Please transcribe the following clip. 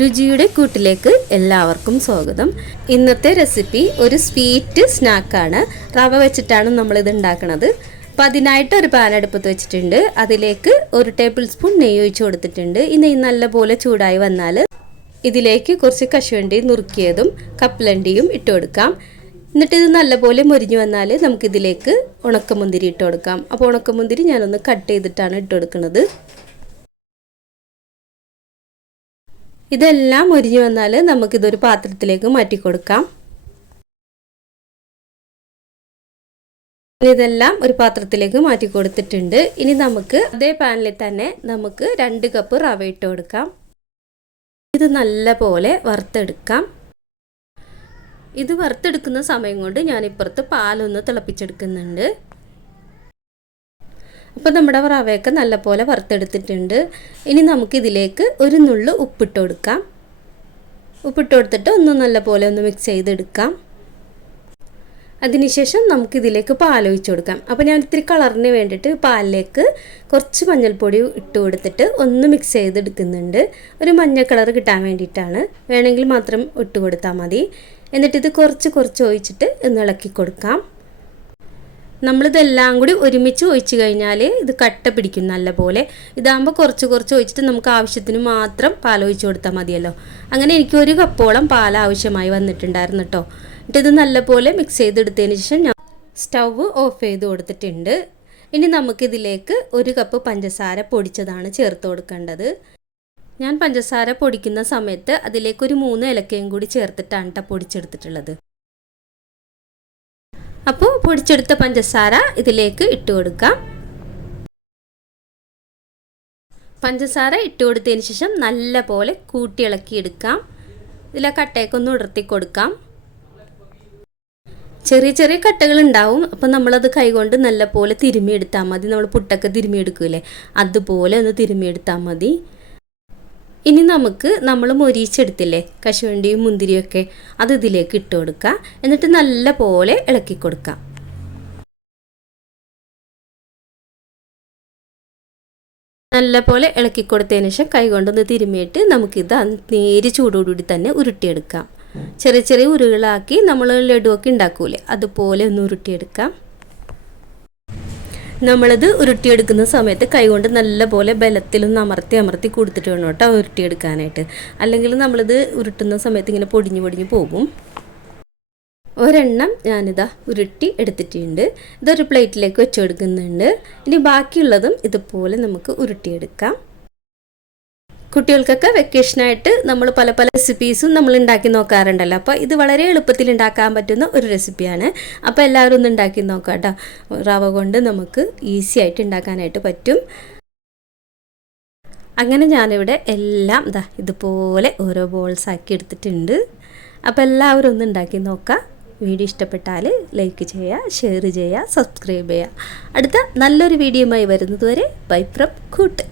രുചിയുടെ കൂട്ടിലേക്ക് എല്ലാവർക്കും സ്വാഗതം. ഇന്നത്തെ റെസിപ്പി ഒരു സ്വീറ്റ് സ്നാക്കാണ്. റവ വെച്ചിട്ടാണ് നമ്മൾ ഇത് ഉണ്ടാക്കുന്നത് പതിനായിട്ട് ഒരു പാൻ അടുപ്പത്ത് വെച്ചിട്ടുണ്ട്. അതിലേക്ക് ഒരു ടേബിൾ സ്പൂൺ നെയ്യ് ഒഴിച്ചു കൊടുത്തിട്ടുണ്ട്. ഈ നെയ്യ് നല്ലപോലെ ചൂടായി വന്നാൽ ഇതിലേക്ക് കുറച്ച് കശുവണ്ടി നുറുക്കിയതും കപ്പലണ്ടിയും ഇട്ട് കൊടുക്കാം. എന്നിട്ട് ഇത് നല്ലപോലെ മൊരിഞ്ഞു വന്നാൽ നമുക്കിതിലേക്ക് ഉണക്കമുന്തിരി ഇട്ട് കൊടുക്കാം. അപ്പോൾ ഉണക്കമുന്തിരി ഞാനൊന്ന് കട്ട് ചെയ്തിട്ടാണ് ഇട്ട് കൊടുക്കുന്നത്. ഇതെല്ലാം ഒരിഞ്ഞു വന്നാൽ നമുക്കിതൊരു പാത്രത്തിലേക്ക് മാറ്റി കൊടുക്കാം ഇതെല്ലാം ഒരു പാത്രത്തിലേക്ക് മാറ്റി കൊടുത്തിട്ടുണ്ട് ഇനി നമുക്ക് അതേ പാനിൽ തന്നെ നമുക്ക് രണ്ട് കപ്പ് റവ ഇട്ട് കൊടുക്കാം. ഇത് നല്ല പോലെ വറുത്തെടുക്കാം. ഇത് വറുത്തെടുക്കുന്ന സമയം കൊണ്ട് ഞാൻ ഇപ്പുറത്ത് പാലൊന്ന് തിളപ്പിച്ചെടുക്കുന്നുണ്ട്. അപ്പോൾ നമ്മുടെ റവയൊക്കെ നല്ലപോലെ വറുത്തെടുത്തിട്ടുണ്ട്. ഇനി നമുക്കിതിലേക്ക് ഒരു നുള്ള് ഉപ്പിട്ട് കൊടുക്കാം. ഉപ്പിട്ട് കൊടുത്തിട്ട് ഒന്ന് നല്ലപോലെ ഒന്ന് മിക്സ് ചെയ്തെടുക്കാം. അതിനുശേഷം നമുക്കിതിലേക്ക് പാൽ ഒഴിച്ച് കൊടുക്കാം. അപ്പോൾ ഞാൻ ഇത്തിരി കളറിന് വേണ്ടിയിട്ട് പാലിലേക്ക് കുറച്ച് മഞ്ഞൾപ്പൊടി ഇട്ട് കൊടുത്തിട്ട് ഒന്ന് മിക്സ് ചെയ്തെടുക്കുന്നുണ്ട്. ഒരു മഞ്ഞ കളർ കിട്ടാൻ വേണ്ടിയിട്ടാണ്. വേണമെങ്കിൽ മാത്രം ഇട്ട് കൊടുത്താൽ മതി. എന്നിട്ടിത് കുറച്ച് കുറച്ച് ഒഴിച്ചിട്ട് ഒന്ന് ഇളക്കി കൊടുക്കാം. നമ്മളിതെല്ലാം കൂടി ഒരുമിച്ച് ഒഴിച്ച് കഴിഞ്ഞാൽ ഇത് കട്ട പിടിക്കും നല്ല പോലെ ഇതാകുമ്പോൾ കുറച്ച് കുറച്ച് ഒഴിച്ചിട്ട് നമുക്ക് ആവശ്യത്തിന് മാത്രം പാൽ ഒഴിച്ച് കൊടുത്താൽ മതിയല്ലോ. അങ്ങനെ എനിക്ക് ഒരു കപ്പോളം പാൽ ആവശ്യമായി വന്നിട്ടുണ്ടായിരുന്നു കേട്ടോ എന്നിട്ട് ഇത് നല്ലപോലെ മിക്സ് ചെയ്തെടുത്തതിന് ശേഷം ഞാൻ സ്റ്റൗവ് ഓഫ് ചെയ്ത് കൊടുത്തിട്ടുണ്ട്. ഇനി നമുക്കിതിലേക്ക് ഒരു കപ്പ് പഞ്ചസാര പൊടിച്ചതാണ് ചേർത്ത് കൊടുക്കേണ്ടത്. ഞാൻ പഞ്ചസാര പൊടിക്കുന്ന സമയത്ത് അതിലേക്കൊരു മൂന്ന് ഇലക്കയും കൂടി ചേർത്തിട്ടാണ് കേട്ടോ പൊടിച്ചെടുത്തിട്ടുള്ളത്. അപ്പോൾ പൊടിച്ചെടുത്ത പഞ്ചസാര ഇതിലേക്ക് ഇട്ട് കൊടുക്കാം. പഞ്ചസാര ഇട്ട് കൊടുത്തതിന് ശേഷം നല്ല പോലെ കൂട്ടി ഇളക്കി എടുക്കാം. ഇതിലെ കട്ടയൊക്കെ ഉടർത്തി കൊടുക്കാം. ചെറിയ ചെറിയ കട്ടകൾ ഉണ്ടാവും. അപ്പം നമ്മളത് കൈകൊണ്ട് നല്ല പോലെ തിരുമ്മിയെടുത്താൽ മതി. നമ്മൾ പുട്ടൊക്കെ തിരുമ്മിയെടുക്കില്ലേ അതുപോലെ ഒന്ന് തിരുമ്മിയെടുത്താൽ മതി. ഇനി നമുക്ക് നമ്മൾ മൊരിച്ചെടുത്തില്ലേ കശുവണ്ടിയും മുന്തിരിയൊക്കെ അത് ഇതിലേക്ക് ഇട്ട് കൊടുക്കുക. എന്നിട്ട് നല്ല പോലെ ഇളക്കി കൊടുക്കാം നല്ല പോലെ ഇളക്കി കൊടുത്തതിന് ശേഷം കൈ കൈകൊണ്ടൊന്ന് തിരുമ്മിയിട്ട് നമുക്കിത് നേര് ചൂടോടുകൂടി തന്നെ ഉരുട്ടിയെടുക്കാം. ചെറിയ ചെറിയ ഉരുകളാക്കി നമ്മൾ ലഡുവൊക്കെ ഉണ്ടാക്കൂലേ അതുപോലെ ഒന്ന് ഉരുട്ടിയെടുക്കാം. നമ്മളത് ഉരുട്ടിയെടുക്കുന്ന സമയത്ത് കൈകൊണ്ട് നല്ലപോലെ ബലത്തിലൊന്ന് അമർത്തി അമർത്തി കൊടുത്തിട്ട് വേണം കേട്ടോ ഉരുട്ടിയെടുക്കാനായിട്ട്. അല്ലെങ്കിൽ നമ്മളിത് ഉരുട്ടുന്ന സമയത്ത് ഇങ്ങനെ പൊടിഞ്ഞു പൊടിഞ്ഞു പോകും. ഒരെണ്ണം ഞാനിതാ ഉരുട്ടി എടുത്തിട്ടുണ്ട്. ഇതൊരു പ്ലേറ്റിലേക്ക് വെച്ചെടുക്കുന്നുണ്ട് ഇനി ബാക്കിയുള്ളതും ഇതുപോലെ നമുക്ക് ഉരുട്ടിയെടുക്കാം. കുട്ടികൾക്കൊക്കെ വെക്കേഷനായിട്ട് നമ്മൾ പല പല റെസിപ്പീസും നമ്മൾ ഉണ്ടാക്കി നോക്കാറുണ്ടല്ലോ. അപ്പോൾ ഇത് വളരെ എളുപ്പത്തിൽ ഉണ്ടാക്കാൻ പറ്റുന്ന ഒരു റെസിപ്പിയാണ് അപ്പോൾ എല്ലാവരും ഒന്ന് ഉണ്ടാക്കി നോക്കാം കേട്ടോ. റവ കൊണ്ട് നമുക്ക് ഈസി ആയിട്ട് ഉണ്ടാക്കാനായിട്ട് പറ്റും. അങ്ങനെ ഞാനിവിടെ എല്ലാം ഇതാ ഇതുപോലെ ഓരോ ബോൾസ് ആക്കി എടുത്തിട്ടുണ്ട്. അപ്പോൾ എല്ലാവരും ഒന്ന് ഉണ്ടാക്കി നോക്കാം. വീഡിയോ ഇഷ്ടപ്പെട്ടാൽ ലൈക്ക് ചെയ്യുക ഷെയർ ചെയ്യുക സബ്സ്ക്രൈബ് ചെയ്യുക അടുത്ത നല്ലൊരു വീഡിയോയുമായി വരുന്നതുവരെ ബൈ ഫ്രം കൂട്ട്